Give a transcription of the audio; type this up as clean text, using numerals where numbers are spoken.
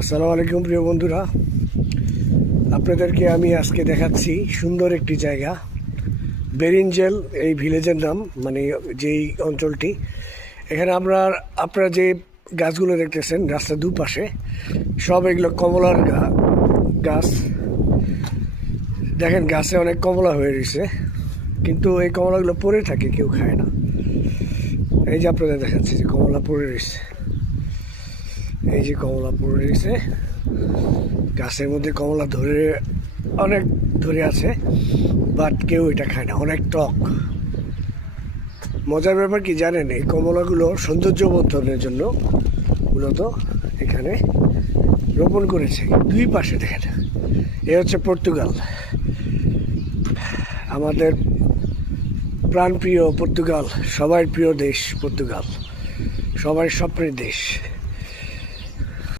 আসসালামু আলাইকুম প্রিয় বন্ধুরা, আপনাদেরকে আমি আজকে দেখাচ্ছি সুন্দর একটি জায়গা। বেরিঞ্জেল এই ভিলেজের নাম, মানে যেই অঞ্চলটি। এখানে আপনারা যে গাছগুলো দেখতেছেন রাস্তার দুপাশে, সব এগুলো কমলার গাছ। দেখেন গাছে অনেক কমলা হয়ে রয়েছে, কিন্তু এই কমলাগুলো পড়ে থাকে, কেউ খায় না। এই যে আপনাদের দেখাচ্ছি যে কমলা পড়ে রয়েছে, এই যে কমলা পড়ে রয়েছে গাছের মধ্যে। কমলা অনেক ধরে আছে, বাট কেউ এটা খায় না, অনেক টক। মজার ব্যাপার কি জানেন, এই কমলাগুলো সৌন্দর্য বর্ধনের জন্য মূলত এখানে রোপণ করেছে। দুই পাশে দেখেন, এ হচ্ছে পর্তুগাল, আমাদের প্রাণপ্রিয় পর্তুগাল, সবার প্রিয় দেশ পর্তুগাল, সবার স্বপ্নের দেশ।